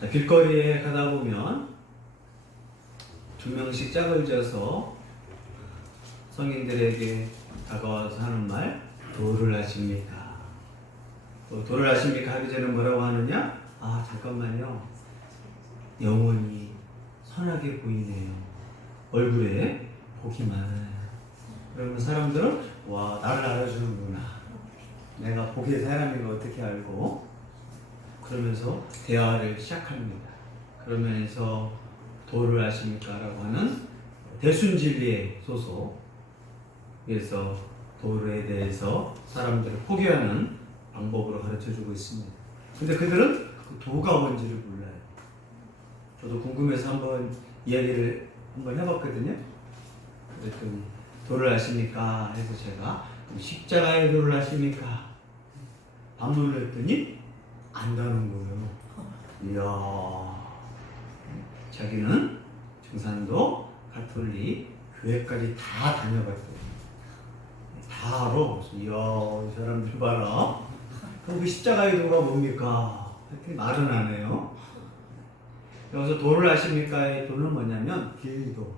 자, 길거리에 가다 보면 두 명씩 짝을 지어서 성인들에게 다가와서 하는 말, 도를 아십니까? 도를 아십니까? 하기 전에 뭐라고 하느냐? 아, 잠깐만요. 영혼이 선하게 보이네요. 얼굴에 복이 많아요. 그러면 사람들은 와, 나를 알아주는구나. 내가 복의 사람인 걸 어떻게 알고? 그러면서 대화를 시작합니다. 그러면서 도를 아십니까? 라고 하는 대순진리의 소속에서 도에 대해서 사람들을 포기하는 방법으로 가르쳐주고 있습니다. 근데 그들은 그 도가 뭔지를 몰라요. 저도 궁금해서 한번 이야기를 한번 해봤거든요. 그랬더니 도를 아십니까? 해서 제가 십자가의 도를 아십니까? 반문을 했더니 안다는 거예요. 이야, 자기는 증산도 가톨릭 교회까지 다 다녀봤대요. 다 알아. 이야, 이 사람들 봐라. 그럼 그 십자가의 도가 뭡니까? 이렇게 말은 안 해요. 여기서 도를 아십니까의 도는 뭐냐면 길도.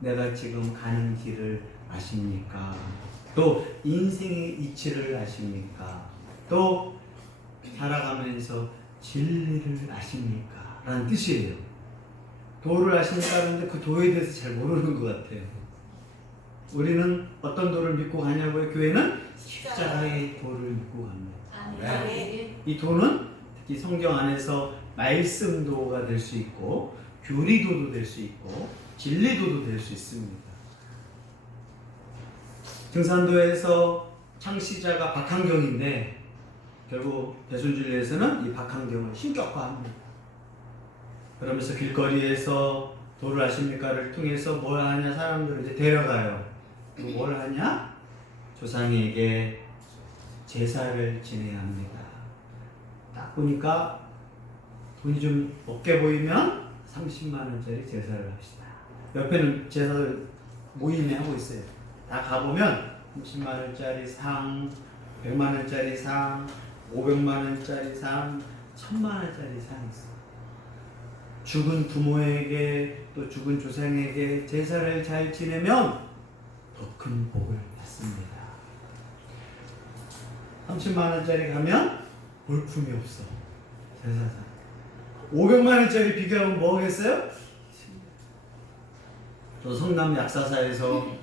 내가 지금 가는 길을 아십니까? 또 인생의 이치를 아십니까? 또 살아가면서 진리를 아십니까? 라는 뜻이에요. 도를 아십니까? 하는데 그 도에 대해서 잘 모르는 것 같아요. 우리는 어떤 도를 믿고 가냐고요? 교회는 십자가의 도를 믿고 갑니다. 네. 이 도는 특히 성경 안에서 말씀도가 될 수 있고 교리도도 될 수 있고 진리도도 될 수 있습니다. 증산도에서 창시자가 박한경인데 결국 대순진리에서는 이 박한경을 신격화합니다. 그러면서 길거리에서 도를 아십니까를 통해서 뭘 하냐? 사람들을 이제 데려가요. 뭘 하냐? 조상에게 제사를 지내야 합니다. 딱 보니까 돈이 좀 없게 보이면 30만 원짜리 제사를 합시다. 옆에는 제사를 모임에 하고 있어요. 다 가보면 30만 원짜리 상, 100만 원짜리 상, 500만 원짜리 상, 1000만 원짜리 상이 있어요. 죽은 부모에게 또 죽은 조상에게 제사를 잘 지내면 더 큰 복을 받습니다. 30만 원짜리 가면 볼품이 없어. 제사상. 500만 원짜리 비교하면 뭐겠어요? 저 성남 약사사에서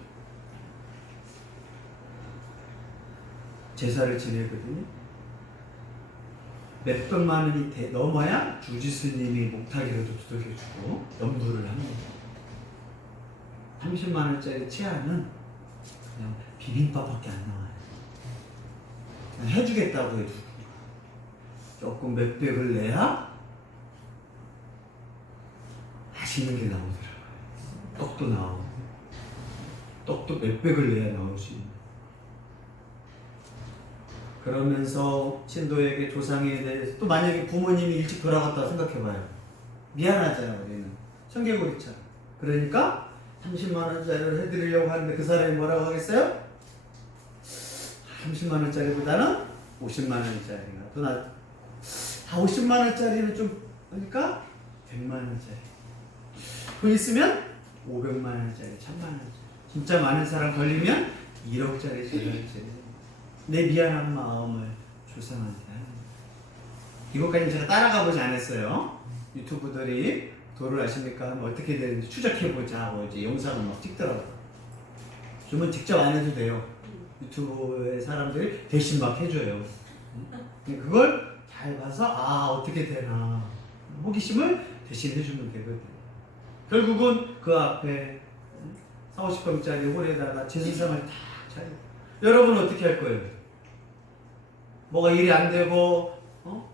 제사를 지내거든요. 몇백만 원이 넘어야 주지스님이 목타기를 좀 두들겨주고 염두를 합니다. 30만 원짜리 치아는 그냥 비빔밥밖에 안 나와요. 그냥 해주겠다고 해주고 조금 몇백을 내야 맛있는 게 나오더라고요. 떡도 나오고 떡도 몇백을 내야 나올 수 있는. 그러면서 신도에게 조상에 대해서 또 만약에 부모님이 일찍 돌아갔다고 생각해봐요. 미안하잖아요. 우리는 청개구리처럼. 그러니까 30만 원짜리를 해드리려고 하는데 그 사람이 뭐라고 하겠어요? 30만 원짜리보다는 50만 원짜리가 더 낫. 50만 원짜리는 좀 그러니까 100만 원짜리. 돈 있으면 500만 원짜리, 1000만 원짜리. 진짜 많은 사람 걸리면 1억짜리, 1억짜리. 내 미안한 마음을 조상한테 하는 거예요. 이것까지 제가 따라가 보지 않았어요. 유튜브들이 도를 아십니까? 하면 어떻게 되는지 추적해보자 하고 이제 영상을 막 찍더라고요. 주문 직접 안 해도 돼요. 유튜브의 사람들이 대신 막 해줘요. 그걸 잘 봐서 아 어떻게 되나 호기심을 대신 해주면 되거든요. 결국은 그 앞에 40~50평짜리 홀에다가 제사상을 다 차리고 여러분은 어떻게 할 거예요? 뭐가 일이 안 되고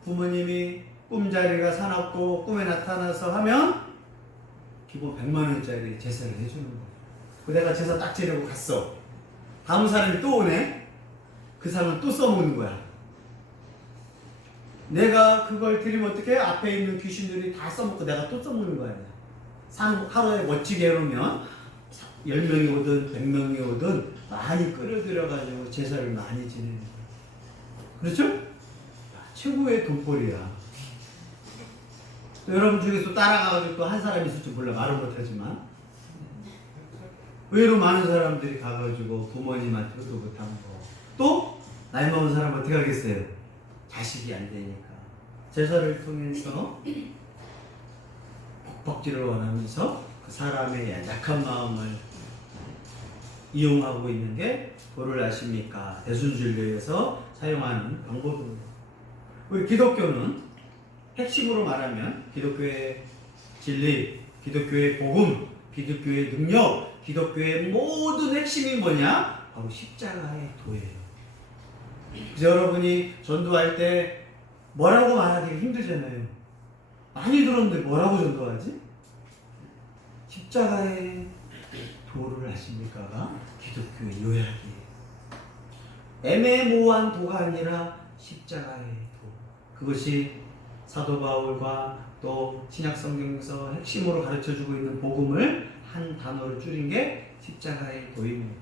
부모님이 꿈자리가 사납고 꿈에 나타나서 하면 기본 100만 원짜리 제사를 해주는 거예요. 내가 제사 딱 지내고 갔어. 다음 사람이 또 오네. 그 사람은 또 써먹는 거야. 내가 그걸 드리면 어떻게 해? 앞에 있는 귀신들이 다 써먹고 내가 또 써먹는 거야. 하루에 멋지게 해놓으면 10명이 오든 100명이 오든 많이 끌어들여가지고 제사를 많이 지내는 거야. 그렇죠? 최고의 돈벌이야. 또 여러분 중에서 또 따라가가지고 또 한 사람이 있을지 몰라. 말은 못하지만 의외로 많은 사람들이 가가지고 부모님한테 효도 못한 거. 또 나이 먹은 사람 어떻게 하겠어요? 자식이 안 되니까 제사를 통해서 복지를 원하면서 그 사람의 약한 마음을 이용하고 있는 게 도를 아십니까? 대순진리에서 사용하는 방법입니다. 우리 기독교는 핵심으로 말하면 기독교의 진리, 기독교의 복음, 기독교의 능력, 기독교의 모든 핵심이 뭐냐? 바로 십자가의 도예요. 그래서 여러분이 전도할 때 뭐라고 말하기 힘들잖아요. 많이 들었는데 뭐라고 전도하지? 십자가의 도를 아십니까가 기독교의 요약이에요. 애매모호한 도가 아니라 십자가의 도. 그것이 사도 바울과 또 신약 성경에서 핵심으로 가르쳐주고 있는 복음을 한 단어로 줄인 게 십자가의 도입니다.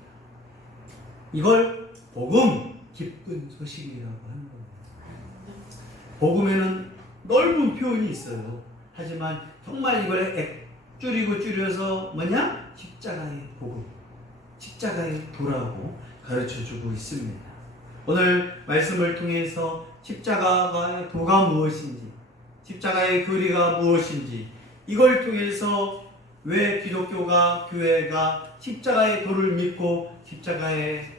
이걸 복음, 기쁜 소식이라고 하는 겁니다. 복음에는 넓은 표현이 있어요. 하지만 정말 이걸 줄여서 뭐냐? 십자가의 복음, 십자가의 도라고 가르쳐주고 있습니다. 오늘 말씀을 통해서 십자가의 도가 무엇인지, 십자가의 교리가 무엇인지, 이걸 통해서 왜 기독교가, 교회가 십자가의 도를 믿고 십자가의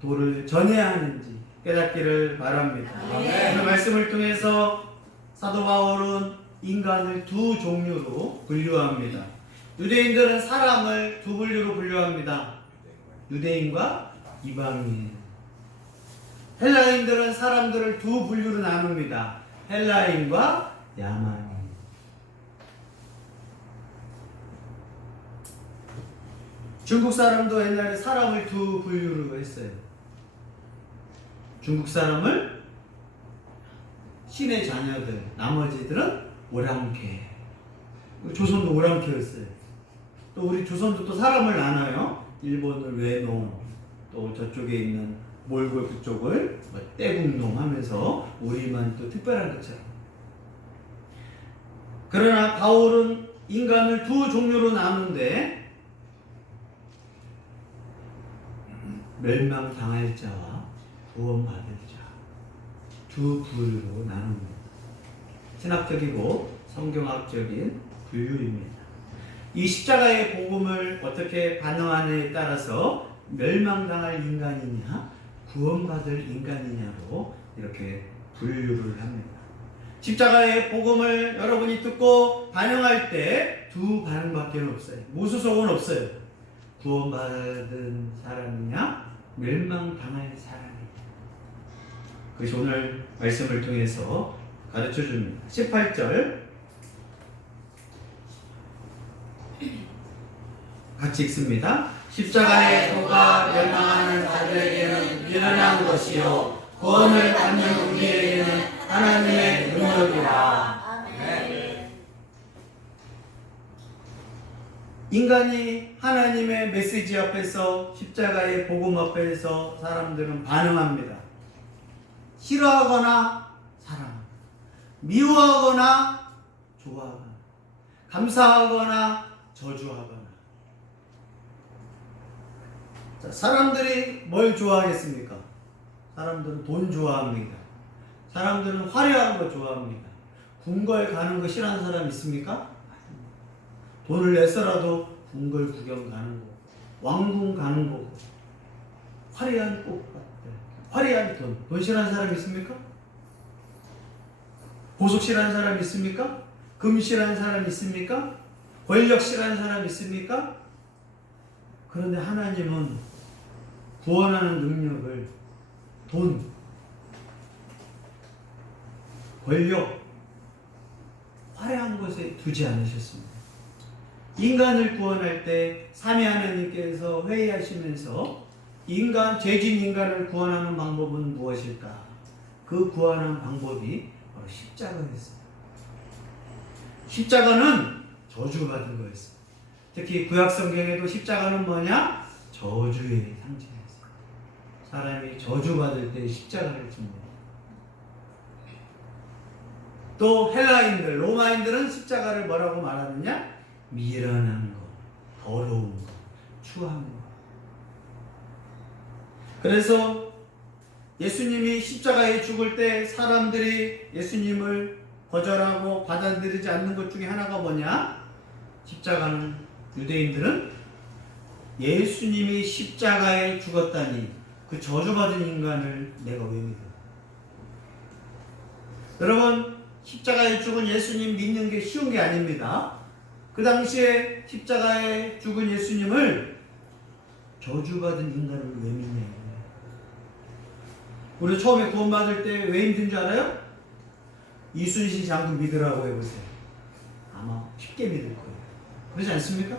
도를 전해야 하는지 깨닫기를 바랍니다. 오늘 말씀을 통해서 사도 바울은 인간을 두 종류로 분류합니다. 유대인들은 사람을 두 분류로 분류합니다. 유대인과 이방인. 헬라인들은 사람들을 두 분류로 나눕니다. 헬라인과 야만인. 중국 사람도 옛날에 사람을 두 분류로 했어요. 중국 사람을 신의 자녀들, 나머지들은 오랑캐. 조선도 오랑캐였어요. 또 우리 조선도 또 사람을 나눠요. 일본을 외농, 또 저쪽에 있는 몰골 그쪽을 떼국농 하면서 우리만 또 특별한 것처럼. 그러나 바울은 인간을 두 종류로 나누는데 멸망당할 자와 구원받을 자 두 부류로 나눕니다. 신학적이고 성경학적인 분류입니다. 이 십자가의 복음을 어떻게 반응하느냐에 따라서 멸망당할 인간이냐 구원받을 인간이냐로 이렇게 분류를 합니다. 십자가의 복음을 여러분이 듣고 반응할 때 두 반응밖에 없어요. 무수속은 없어요. 구원받은 사람이냐 멸망당할 사람이냐. 그것이 오늘 말씀을 통해서 가르쳐줍니다. 18절 같이 읽습니다. 십자가의 도가 멸망하는 자들에게는 미련한 것이요 구원을 받는 우리에게는 하나님의 능력이라. 인간이 하나님의 메시지 앞에서 십자가의 복음 앞에서 사람들은 반응합니다. 싫어하거나 사랑합니다. 미워하거나 좋아하거나 감사하거나 저주하거나. 자, 사람들이 뭘 좋아하겠습니까? 사람들은 돈 좋아합니다. 사람들은 화려한 거 좋아합니다. 궁궐 가는 거 싫어하는 사람 있습니까? 돈을 내서라도 궁궐 구경 가는 거, 왕궁 가는 거, 화려한 꽃밭들, 화려한 돈 싫어하는 사람 있습니까? 보석 싫어하는 사람 있습니까? 금 싫어하는 사람 있습니까? 권력 싫어하는 사람 있습니까? 그런데 하나님은 구원하는 능력을 돈, 권력, 화려한 것에 두지 않으셨습니다. 인간을 구원할 때 삼위 하나님께서 회의하시면서 죄진 인간을 구원하는 방법은 무엇일까? 그 구원하는 방법이 바로 십자가였습니다. 십자가는 저주받은 거였습니다. 특히 구약 성경에도 십자가는 뭐냐? 저주의 상징이었습니다. 사람이 저주받을 때 십자가를 줍니다. 또 헬라인들, 로마인들은 십자가를 뭐라고 말하느냐? 미련한 것, 더러운 것, 추한 것. 그래서 예수님이 십자가에 죽을 때 사람들이 예수님을 거절하고 받아들이지 않는 것 중에 하나가 뭐냐? 십자가는, 유대인들은 예수님이 십자가에 죽었다니 그 저주받은 인간을 내가 왜 믿어? 여러분, 십자가에 죽은 예수님 믿는 게 쉬운 게 아닙니다. 그 당시에 십자가에 죽은 예수님을 저주받은 인간을 왜 믿냐? 우리 처음에 구원받을 때 왜 힘든 줄 알아요? 이순신 장군 믿으라고 해보세요. 아마 쉽게 믿을 거예요. 그렇지 않습니까?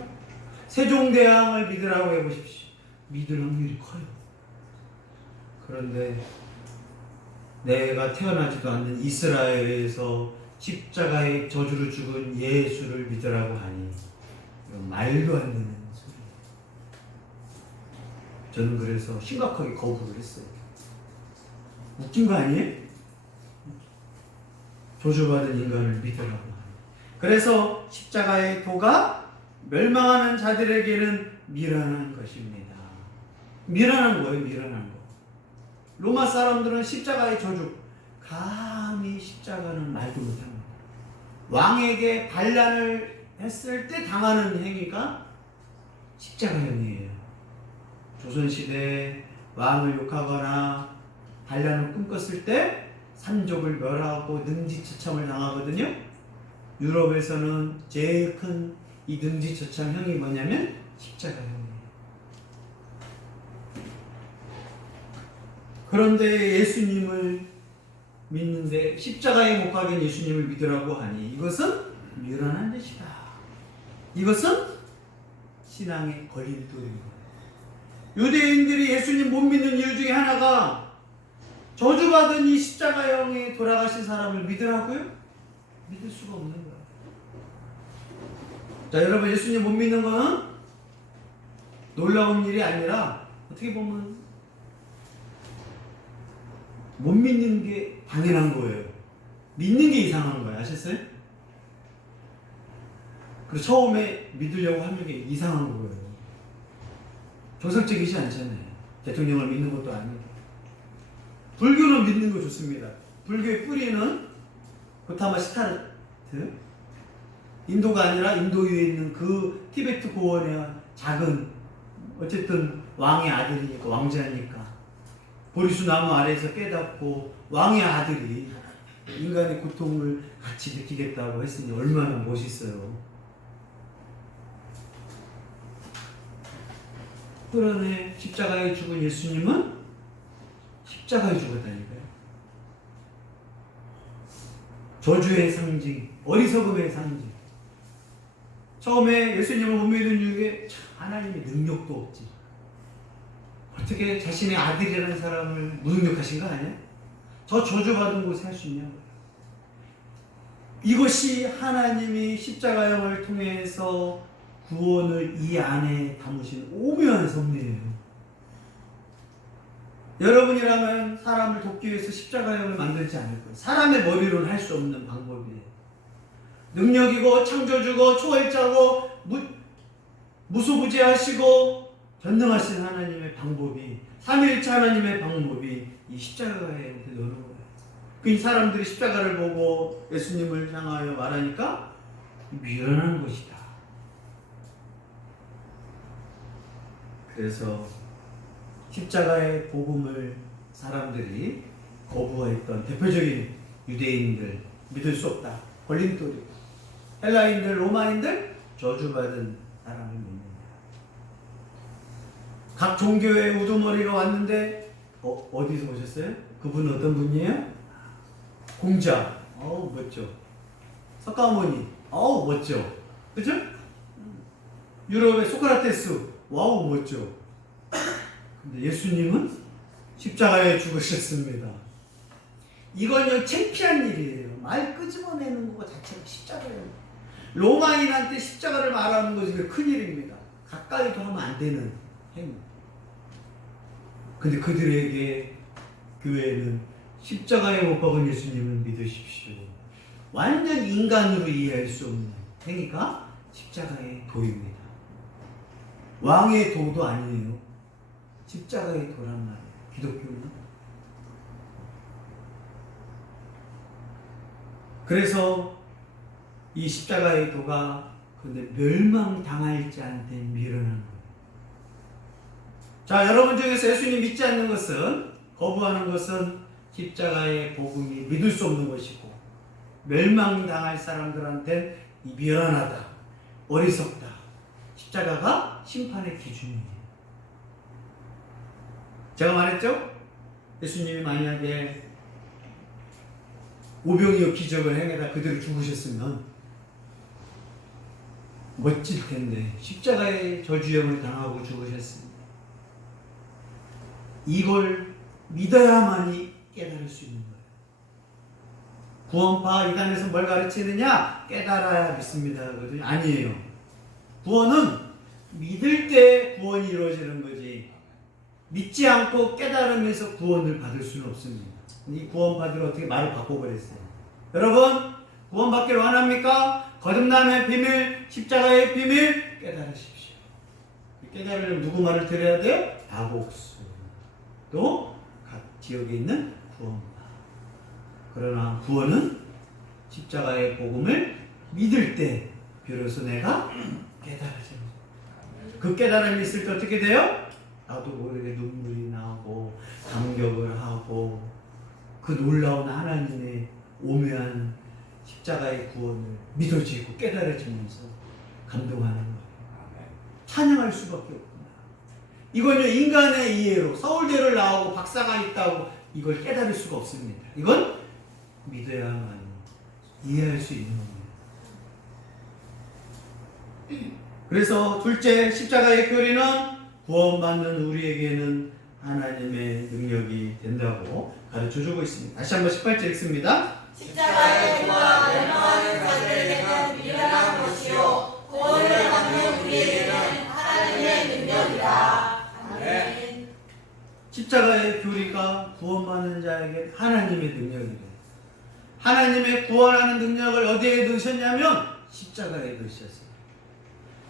세종대왕을 믿으라고 해보십시오. 믿을 확률이 커요. 그런데 내가 태어나지도 않는 이스라엘에서 십자가의 저주로 죽은 예수를 믿으라고 하니 이건 말도 안 되는 소리예요. 저는 그래서 심각하게 거부를 했어요. 웃긴 거 아니에요? 저주받은 인간을 믿으라고 하니. 그래서 십자가의 도가 멸망하는 자들에게는 미련한 것입니다. 미련한 거예요, 미련한 거. 로마 사람들은 십자가의 저주, 감히 십자가는 말도 못합니다. 왕에게 반란을 했을 때 당하는 행위가 십자가형이에요. 조선시대에 왕을 욕하거나 반란을 꿈꿨을 때 산족을 멸하고 능지처참을 당하거든요. 유럽에서는 제일 큰 이 능지처참형이 뭐냐면 십자가형이에요. 그런데 예수님을 믿는데 십자가에 못 박인 예수님을 믿으라고 하니 이것은 미련한 짓이다. 이것은 신앙의 걸림돌입니다. 유대인들이 예수님 못 믿는 이유 중에 하나가 저주받은 이 십자가형에 돌아가신 사람을 믿으라고요? 믿을 수가 없는 거예요. 자, 여러분, 예수님 못 믿는 거는 놀라운 일이 아니라 어떻게 보면 못 믿는 게 당연한 거예요. 믿는 게 이상한 거예요. 아셨어요? 그리고 처음에 믿으려고 하는 게 이상한 거예요. 정상적이지 않잖아요. 대통령을 믿는 것도 아니고. 불교는 믿는 거 좋습니다. 불교의 뿌리는 고타마 시타르트, 인도가 아니라 인도에 있는 그 티베트 고원의 작은, 어쨌든 왕의 아들이니까, 왕자니까 보리수 나무 아래에서 깨닫고 왕의 아들이 인간의 고통을 같이 느끼겠다고 했으니 얼마나 멋있어요. 그러네, 십자가에 죽은 예수님은 십자가에 죽었다니까요. 저주의 상징, 어리석음의 상징. 처음에 예수님을 못 믿은 이유에 하나님의 능력도 없지. 어떻게 자신의 아들이라는 사람을 무능력하신 거 아니야? 저 저주받은 곳에 할 수 있냐고. 이것이 하나님이 십자가형을 통해서 구원을 이 안에 담으신 오묘한 섭리예요. 여러분이라면 사람을 돕기 위해서 십자가형을 만들지 않을 거예요. 사람의 머리로는 할 수 없는 방법이에요. 능력이고 창조주고 초월자고 무소부지하시고 전능하신 하나님의 방법이, 삼위일체 하나님의 방법이 이 십자가에 이렇게 넣는 거예요. 그 사람들이 십자가를 보고 예수님을 향하여 말하니까 미련한 것이다. 그래서 십자가의 복음을 사람들이 거부했던 대표적인 유대인들, 믿을 수 없다, 걸림돌이. 헬라인들, 로마인들, 저주받은 사람을 믿는다. 각 종교의 우두머리가 왔는데 어디서 오셨어요? 그분은 어떤 분이에요? 공자, 멋져. 석가모니, 멋져. 그죠? 유럽의 소크라테스, 와우, 멋져. 근데 예수님은 십자가에 죽으셨습니다. 이건 창피한 일이에요. 말 끄집어내는 것 자체가 십자가예요. 로마인한테 십자가를 말하는 것이 큰일입니다. 가까이도 하면 안 되는 행위. 근데 그들에게 교회는 십자가에 못 박은 예수님을 믿으십시오. 완전 인간으로 이해할 수 없는 행위가 십자가의 도입니다. 왕의 도도 아니에요. 십자가의 도란 말이에요. 기독교는. 그래서 이 십자가의 도가 근데 멸망당할지 않게 미련한 거예요. 자, 여러분 중에서 예수님 믿지 않는 것은, 거부하는 것은 십자가의 복음이 믿을 수 없는 것이고, 멸망당할 사람들한테 미련하다, 어리석다. 십자가가 심판의 기준이에요. 제가 말했죠? 예수님이 만약에 오병이어 기적을 행해다 그대로 죽으셨으면 멋질 텐데 십자가의 저주형을 당하고 죽으셨습니다. 이걸 믿어야만이 깨달을 수 있는 거예요. 구원파 이단에서 뭘 가르치느냐? 깨달아야 믿습니다. 그러더니 아니에요. 구원은 믿을 때 구원이 이루어지는 거지, 믿지 않고 깨달으면서 구원을 받을 수는 없습니다. 이 구원받으러 어떻게 말을 바꿔버렸어요. 여러분, 구원받기를 원합니까? 거듭남의 비밀, 십자가의 비밀 깨달으십시오. 깨달으려면 누구 말을 들어야 돼요? 다복수, 또 각 지역에 있는 구원파. 그러나 구원은 십자가의 복음을 믿을 때 비로소 내가 깨달아집니다. 그 깨달음이 있을 때 어떻게 돼요? 나도 모르게 눈물이 나고 감격을 하고 그 놀라운 하나님의 오묘한 십자가의 구원을 믿어지고 깨달아지면서 감동하는 거예요. 찬양할 수밖에 없구나. 이건요, 인간의 이해로 서울대를 나오고 박사가 있다고 이걸 깨달을 수가 없습니다. 이건 믿어야만 이해할 수 있는 겁니다. 그래서 둘째, 십자가의 교리는 구원받는 우리에게는 하나님의 능력이 된다고 가르쳐주고 있습니다. 다시 한번 18절 읽습니다. 십자가의 도와 멸망하는 자들에게는 미련한 것이요 구원을 받는 우리에게는 하나님의 능력이다. 아멘. 십자가의 교리가 구원받는 자에게 하나님의 능력이래요. 하나님의 구원하는 능력을 어디에 넣으셨냐면 십자가에 넣으셨어요.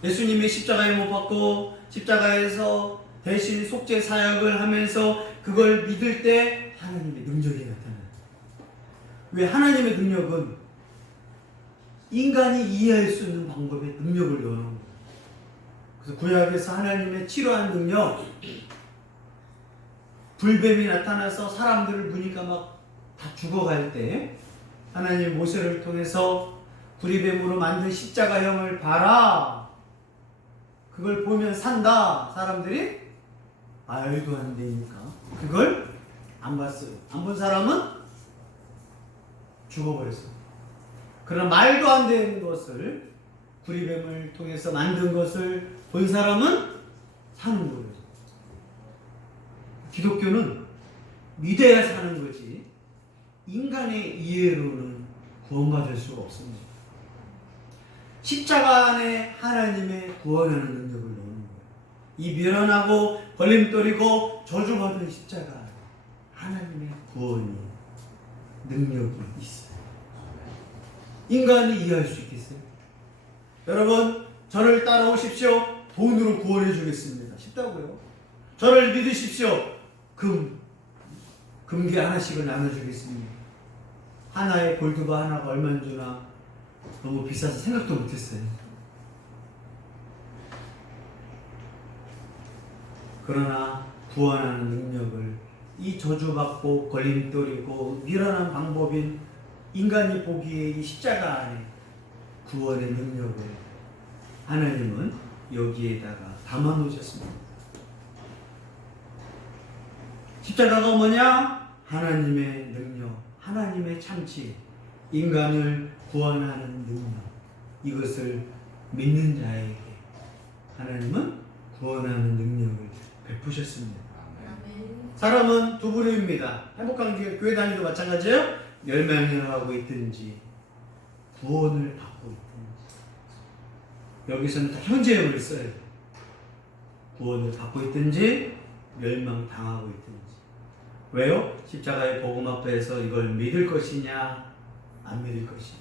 예수님이 십자가에 못 박고 십자가에서 대신 속죄 사역을 하면서 그걸 믿을 때 하나님의 능력이 나타나요. 왜? 하나님의 능력은 인간이 이해할 수 있는 방법의 능력을 넣는 거예요. 그래서 구약에서 하나님의 치료한 능력, 불뱀이 나타나서 사람들을 보니까 막 다 죽어갈 때 하나님 모세를 통해서 구리뱀으로 만든 십자가형을 봐라. 그걸 보면 산다. 사람들이 말도 안 되니까 그걸 안 봤어요. 안 본 사람은 죽어버렸어요. 그러나 말도 안 되는 것을, 구리뱀을 통해서 만든 것을 본 사람은 사는 거예요. 기독교는 믿어야 사는 거지 인간의 이해로는 구원받을 수가 없습니다. 십자가 안에 하나님의 구원하는 능력을 넣는 거예요. 이 미련하고 걸림돌이고 저주받은 십자가 안에 하나님의 구원이, 능력이 있어요. 인간이 이해할 수 있겠어요? 여러분, 저를 따라오십시오. 돈으로 구원해 주겠습니다. 쉽다고요? 저를 믿으십시오. 금괴 하나씩을 나눠주겠습니다. 하나의 골드바 하나가 얼마나 주나 너무 비싸서 생각도 못했어요. 그러나 구원하는 능력을, 이 저주받고 걸림돌이고 미련한 방법인 인간이 보기에 이 십자가 안에 구원의 능력을 하나님은 여기에다가 담아놓으셨습니다. 십자가가 뭐냐? 하나님의 능력, 하나님의 참치, 인간을 구원하는 능력. 이것을 믿는 자에게 하나님은 구원하는 능력을 베푸셨습니다. 사람은 두 부류입니다. 행복한 교회 다니도 마찬가지예요. 멸망을 하고 있든지 구원을 받고 있든지. 여기서는 다 현재형을 써야 돼요. 구원을 받고 있든지 멸망당하고 있든지. 왜요? 십자가의 복음 앞에서 이걸 믿을 것이냐 안 믿을 것이냐.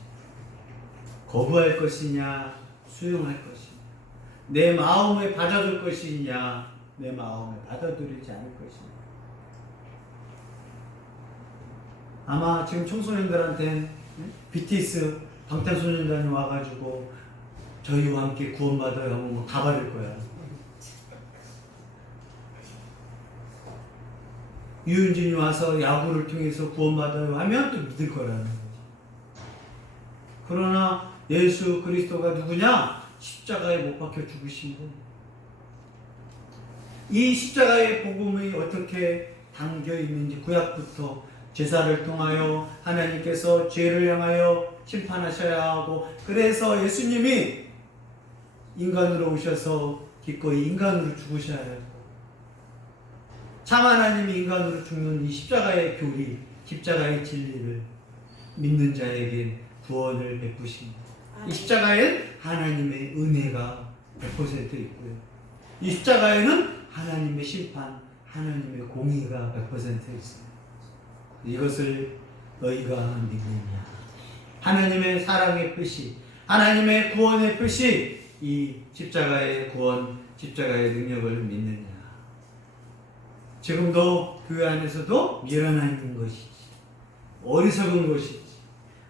거부할 것이냐, 수용할 것이냐, 내 마음에 받아들 것이냐, 내 마음에 받아들이지 않을 것이냐. 아마 지금 청소년들한테 BTS 방탄소년단이 와가지고 저희와 함께 구원받아요 하면 다 받을 거야. 유윤진이 와서 야구를 통해서 구원받아요 하면 또 믿을 거라는 거지. 그러나 예수 그리스도가 누구냐? 십자가에 못 박혀 죽으신 분. 이 십자가의 복음이 어떻게 담겨 있는지 구약부터 제사를 통하여 하나님께서 죄를 향하여 심판하셔야 하고, 그래서 예수님이 인간으로 오셔서 기꺼이 인간으로 죽으셔야 하고, 참 하나님이 인간으로 죽는 이 십자가의 교리, 십자가의 진리를 믿는 자에게 구원을 베푸십니다. 이 십자가에는 하나님의 은혜가 100% 있고요. 이 십자가에는 하나님의 심판, 하나님의 공의가 100% 있어요. 이것을 너희가 믿느냐? 하나님의 사랑의 뜻이, 하나님의 구원의 뜻이 이 십자가의 구원, 십자가의 능력을 믿느냐? 지금도 교회 안에서도 미련한 것이지, 어리석은 것이지,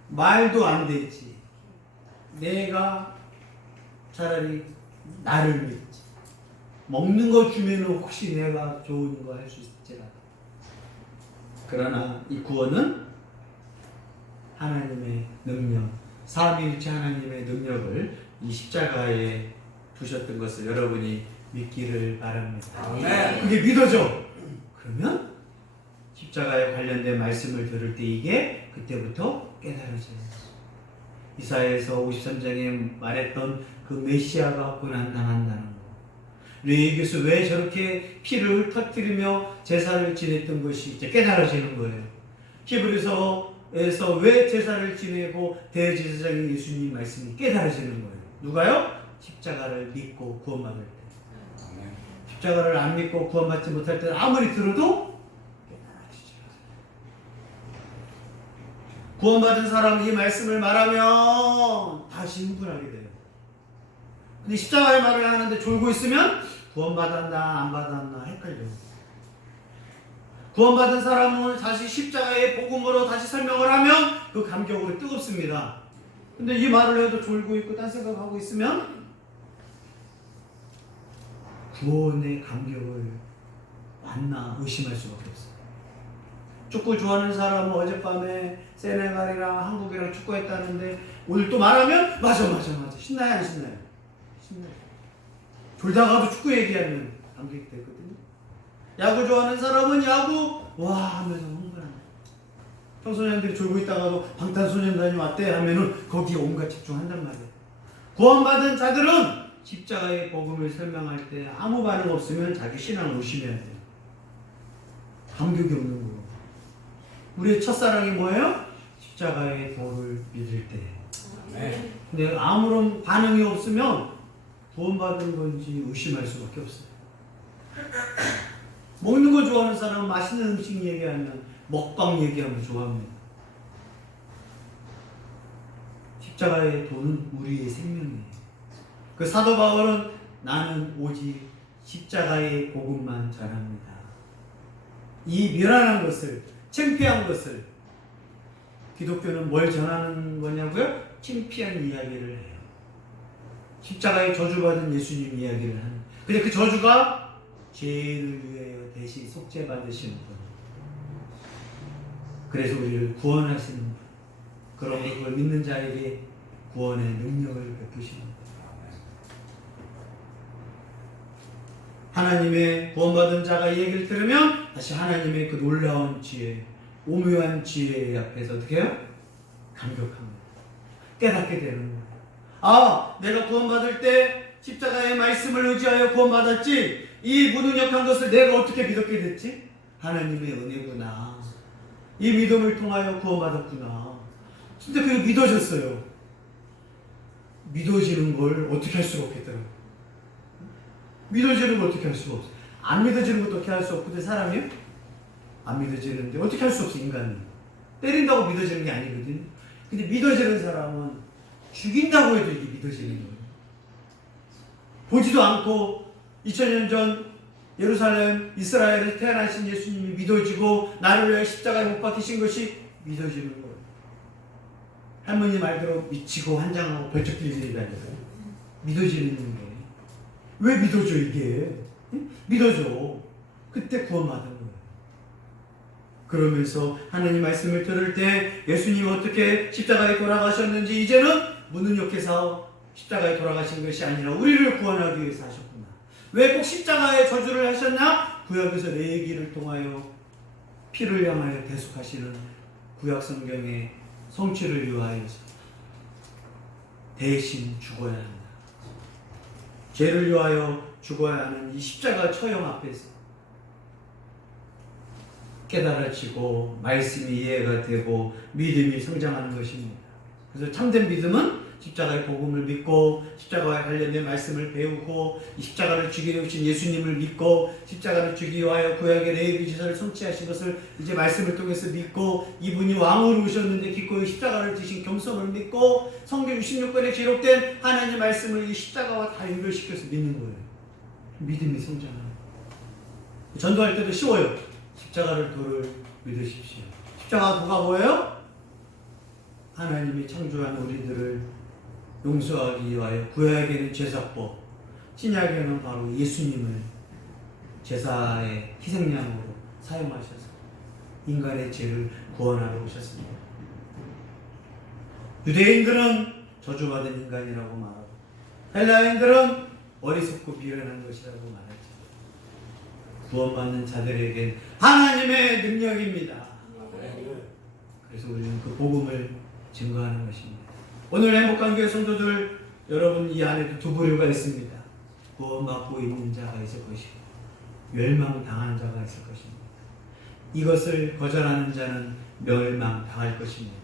말도 안 되지. 내가 차라리 나를 믿지. 먹는 거 주면 혹시 내가 좋은 거 할 수 있지라도. 그러나 이 구원은 하나님의 능력, 삼위일체 하나님의 능력을 이 십자가에 두셨던 것을 여러분이 믿기를 바랍니다. 네. 그게 믿어져. 그러면 십자가에 관련된 말씀을 들을 때 이게 그때부터 깨달아져요. 이사야에서 53장에 말했던 그 메시아가 고난당한다는 거, 레위기에서 왜 저렇게 피를 터뜨리며 제사를 지냈던 것이 이제 깨달아지는 거예요. 히브리서에서 왜 제사를 지내고 대제사장인 예수님 말씀이 깨달아지는 거예요. 누가요? 십자가를 믿고 구원받을 때. 십자가를 안 믿고 구원받지 못할 때는 아무리 들어도 깨달아지죠. 구원받은 사람이 이 말씀을 말하면 다시 흥분하게 돼요. 근데 십자가의 말을 하는데 졸고 있으면 구원받았나 안 받았나 헷갈려. 구원받은 사람은 다시 십자가의 복음으로 다시 설명을 하면 그 감격으로 뜨겁습니다. 근데 이 말을 해도 졸고 있고 딴 생각하고 있으면 구원의 감격을 맞나 의심할 수밖에 없어요. 축구 좋아하는 사람은 어젯밤에 세네갈이랑 한국이랑 축구했다는데 오늘 또 말하면 맞아 신나요 안 신나요? 신나요. 졸다가도 축구 얘기하면 감격이 되거든요. 야구 좋아하는 사람은 야구 와 하면서 흥분합니다. 청소년들이 졸고 있다가도 방탄소년단이 왔대 하면은 거기에 온갖 집중한단 말이에요. 구원받은 자들은 십자가의 복음을 설명할 때 아무 반응 없으면 자기 신앙을 의심해야 돼요. 감격이 없는 거예요. 우리의 첫사랑이 뭐예요? 십자가의 도를 믿을 때. 네. 근데 아무런 반응이 없으면 구원받은 건지 의심할 수밖에 없어요. 먹는 거 좋아하는 사람은 맛있는 음식 얘기하면 먹방 얘기하면 좋아합니다. 십자가의 도는 우리의 생명이에요. 그 사도 바울은 나는 오직 십자가의 복음만 전합니다. 이 멸한한 것을, 창피한 것을, 기독교는 뭘 전하는 거냐고요? 창피한 이야기를 해요. 십자가에 저주받은 예수님 이야기를 하는. 근데 그 저주가 죄를 위하여 대신 속죄받으시는 분. 그래서 우리를 구원하시는 분. 그러므로 그걸 믿는 자에게 구원의 능력을 베푸시는 분. 하나님의 구원받은 자가 이 얘기를 들으면 다시 하나님의 그 놀라운 지혜, 오묘한 지혜 앞에서 어떻게 해요? 감격합니다. 깨닫게 되는 거예요. 아, 내가 구원받을 때 십자가의 말씀을 의지하여 구원받았지, 이 무능력한 것을 내가 어떻게 믿었게 됐지? 하나님의 은혜구나. 이 믿음을 통하여 구원받았구나. 진짜 그게 믿어졌어요. 믿어지는 걸 어떻게 할 수가 없겠더라고요. 믿어지는 걸 어떻게 할 수가 없어. 안 믿어지는 것도 어떻게 할 수 없거든. 사람이요? 안 믿어지는데 어떻게 할 수 없어. 인간은 때린다고 믿어지는 게 아니거든요. 근데 믿어지는 사람은 죽인다고 해도 이게 믿어지는 거예요. 보지도 않고 2000년 전 예루살렘 이스라엘에 태어나신 예수님이 믿어지고 나를 위해 십자가에 못 박히신 것이 믿어지는 거예요. 할머니 말대로 미치고 환장하고 벌쩍 뛰는 일이 아니라 믿어지는 게. 왜 믿어져 이게? 응? 믿어져. 그때 구원받은 거예요. 그러면서 하나님 말씀을 들을 때 예수님이 어떻게 십자가에 돌아가셨는지 이제는 묻는 욕해서 십자가에 돌아가신 것이 아니라 우리를 구원하기 위해서 하셨구나. 왜 꼭 십자가에 저주를 하셨나? 구약에서 레위기를 통하여 피를 향하여 대속하시는 구약 성경의 성취를 위하여서 대신 죽어야 한다. 죄를 위하여 죽어야 하는 이 십자가 처형 앞에서 깨달아지고 말씀이 이해가 되고 믿음이 성장하는 것입니다. 그래서 참된 믿음은 십자가의 복음을 믿고 십자가와 관련된 말씀을 배우고 이 십자가를 주기 위해 오신 예수님을 믿고 십자가를 주기 위하여 구약의 레위기지서를 성취하신 것을 이제 말씀을 통해서 믿고 이분이 왕으로 오셨는데 기꺼이 십자가를 지신 겸손을 믿고 성경 66권에 기록된 하나님의 말씀을 이 십자가와 다 연결시켜서 믿는 거예요. 믿음이 성장하는 거예요. 전도할 때도 쉬워요. 십자가를 도를 믿으십시오. 십자가 도가 뭐예요? 하나님이 창조한 우리들을 용서하기 위하여 구약에는 제사법, 신약에는 바로 예수님을 제사의 희생양으로 사용하셔서 인간의 죄를 구원하러 오셨습니다. 유대인들은 저주받은 인간이라고 말하고 헬라인들은 어리석고 비련한 것이라고 말하죠. 구원받는 자들에겐 하나님의 능력입니다. 그래서 우리는 그 복음을 증거하는 것입니다. 오늘 행복한 교회 성도들 여러분 이 안에도 두 부류가 있습니다. 구원받고 있는 자가 있을 것이고 멸망당한 자가 있을 것입니다. 이것을 거절하는 자는 멸망당할 것입니다.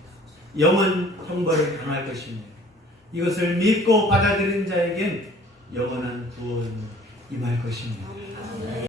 영원 형벌을 당할 것입니다. 이것을 믿고 받아들이는 자에겐 영원한 구원이 임할 것입니다.